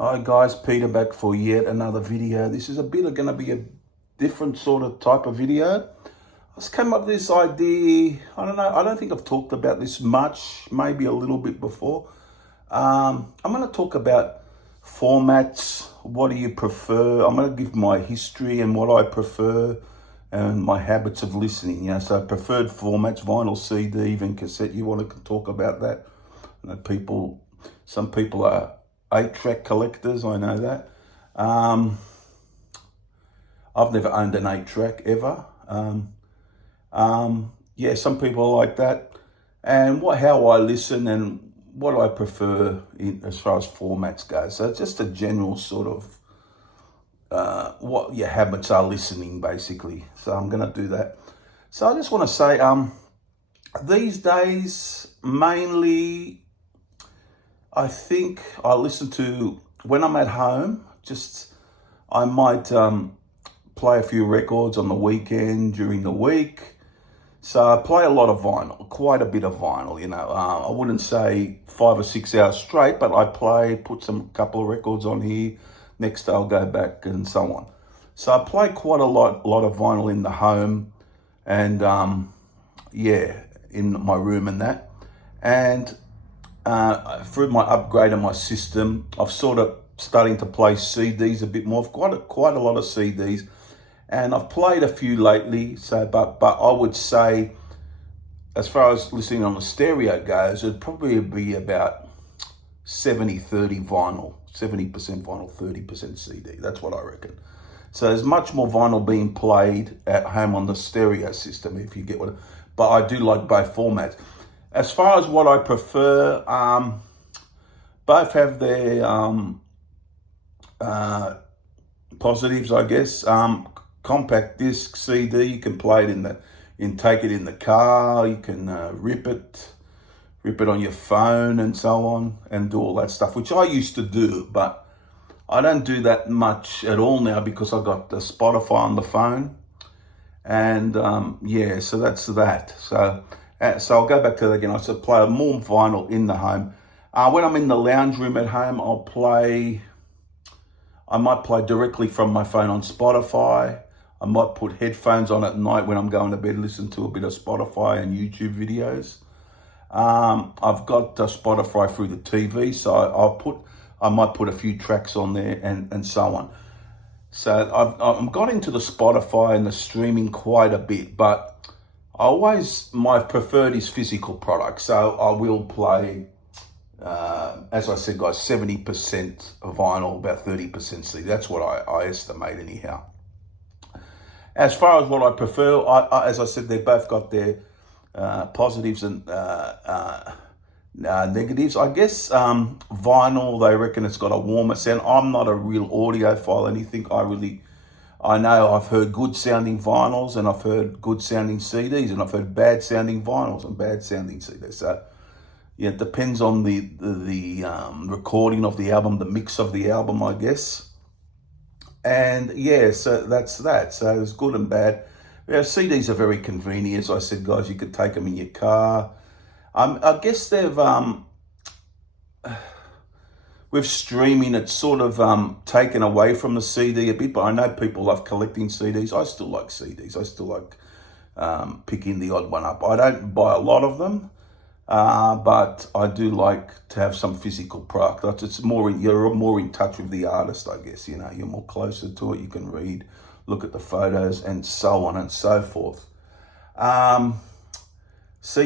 Hi guys, Peter back for yet another video. This is going to be a different sort of type of video. I just came up with this idea. I don't know. I don't think I've talked about this much, maybe a little bit before. I'm going to talk about formats. What do you prefer? I'm going to give my history and what I prefer and my habits of listening. So preferred formats, vinyl, CD, even cassette. You want to talk about that? Some people are 8-track collectors, I know that. I've never owned an 8-track ever. Some people are like that. And how I listen and what I prefer as far as formats go. So it's just a general sort of what your habits are listening, basically. So I'm going to do that. So I just want to say, these days, mainly, I think I listen to, when I'm at home, I might play a few records on the weekend, during the week. So I play a lot of vinyl, quite a bit of vinyl, I wouldn't say 5 or 6 hours straight, but I put couple of records on here. Next day I'll go back and so on. So I play quite a lot of vinyl in the home and, in my room and that. And through my upgrade of my system, I've sort of starting to play CDs a bit more. I've quite a lot of CDs, and I've played a few lately. So, but I would say, as far as listening on the stereo goes, it'd probably be about 70-30 vinyl, 70% vinyl, 30% CD. That's what I reckon. So there's much more vinyl being played at home on the stereo system, if you get what. But I do like both formats. As far as what I prefer, both have their positives, I guess. Compact disc CD, you can play it take it in the car. You can rip it on your phone and so on, and do all that stuff, which I used to do, but I don't do that much at all now because I got the Spotify on the phone, and so that's that. So I'll go back to that again. I said play more vinyl in the home. When I'm in the lounge room at home, I might play directly from my phone on Spotify. I might put headphones on at night when I'm going to bed, listen to a bit of Spotify and YouTube videos. I've got Spotify through the TV, so I might put a few tracks on there and so on. So I've got into the Spotify and the streaming quite a bit, but my preferred is physical products. So I will play, as I said, guys, 70% vinyl, about 30% CD. That's what I estimate anyhow. As far as what I prefer, as I said, they both got their positives and negatives. I guess vinyl, they reckon it's got a warmer sound. I'm not a real audiophile, anything. I know I've heard good sounding vinyls and I've heard good sounding CDs, and I've heard bad sounding vinyls and bad sounding CDs. So yeah, it depends on the recording of the album, the mix of the album, I guess. And so that's that. So there's good and bad. CDs are very convenient. As I said, guys, you could take them in your car. I guess they've with streaming, it's sort of taken away from the CD a bit, but I know people love collecting CDs. I still like CDs. I still like picking the odd one up. I don't buy a lot of them, but I do like to have some physical product. You're more in touch with the artist, I guess. You're more closer to it. You can read, look at the photos, and so on and so forth. So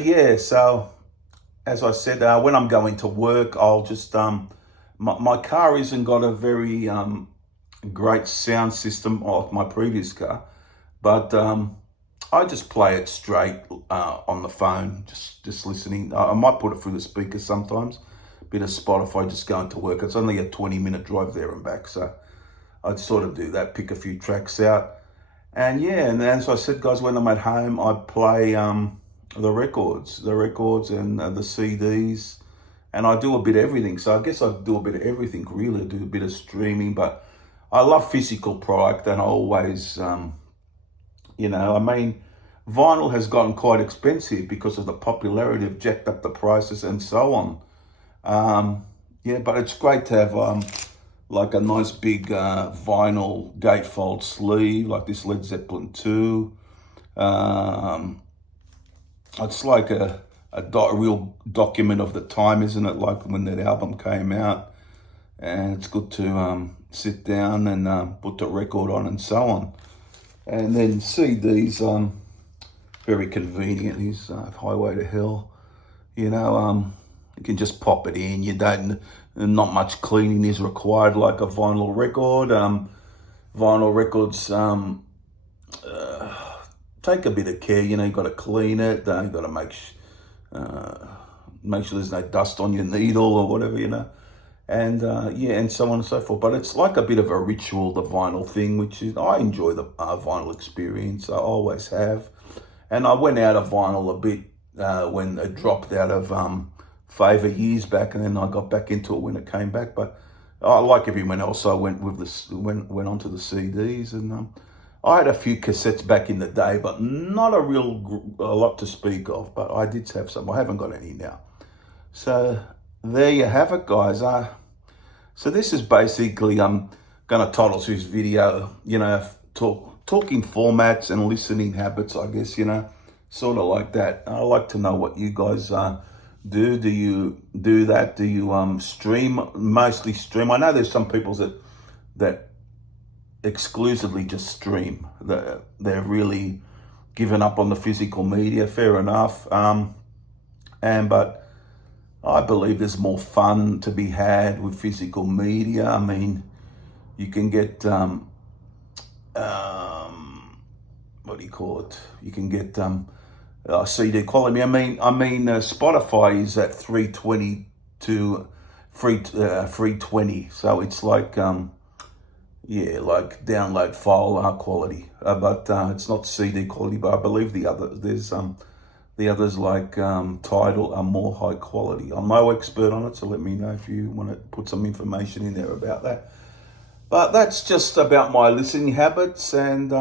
as I said, when I'm going to work, I'll just my car isn't got a very great sound system like my previous car, but I just play it straight on the phone, just listening. I might put it through the speakers sometimes, a bit of Spotify, just going to work. It's only a 20-minute drive there and back, so I'd sort of do that, pick a few tracks out. And and as I said, guys, when I'm at home, I play the records and the CDs, and I do a bit of everything. So I guess I do a bit of everything, really. I do a bit of streaming, but I love physical product, and I always, vinyl has gotten quite expensive because of the popularity, of jacked up the prices and so on. But it's great to have like a nice big vinyl gatefold sleeve, like this Led Zeppelin 2. It's like a real document of the time, isn't it? Like when that album came out, and it's good to sit down and put the record on and so on. And then CDs, very convenient. Is Highway to Hell. You can just pop it in. You don't. Not much cleaning is required like a vinyl record. Vinyl records take a bit of care. You've got to clean it. You've got to make sure there's no dust on your needle or whatever, and and so on and so forth. But it's like a bit of a ritual, the vinyl thing, which is, I enjoy the vinyl experience. I always have. And I went out of vinyl a bit when it dropped out of favour years back, and then I got back into it when it came back. But like everyone else, I went went onto the CDs, and I had a few cassettes back in the day, but not a lot to speak of. But I did have some. I haven't got any now. So there you have it, guys. So this is basically, I'm going to title this video, talking formats and listening habits, I guess, sort of like that. I like to know what you guys do. Do you do that? Do you stream, mostly stream? I know there's some people that exclusively just stream. They're really given up on the physical media. Fair enough. But I believe there's more fun to be had with physical media. I mean, you can get what do you call it? You can get CD quality. I mean, Spotify is at 320 to 320, so it's like like download file quality, but it's not CD quality. But I believe the others like Tidal are more high quality. I'm no expert on it, so let me know if you want to put some information in there about that. But that's just about my listening habits, and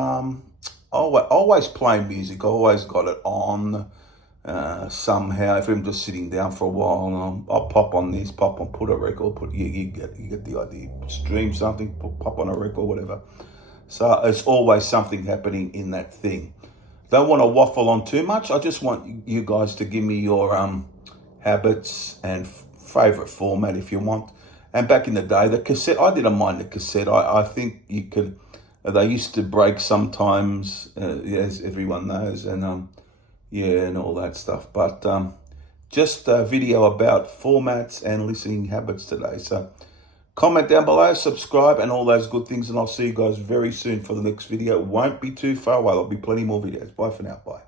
always play music. I always got it on somehow. If I'm just sitting down for a while, I'll pop on this, put a record, you get the idea. Stream something, pop on a record, whatever. So it's always something happening in that thing. Don't want to waffle on too much. I just want you guys to give me your habits and favorite format if you want. And back in the day, the cassette, I didn't mind the cassette. I think you could, they used to break sometimes, as everyone knows, and and all that stuff. But just a video about formats and listening habits today. So comment down below, subscribe, and all those good things. And I'll see you guys very soon for the next video. It won't be too far away. There'll be plenty more videos. Bye for now. Bye.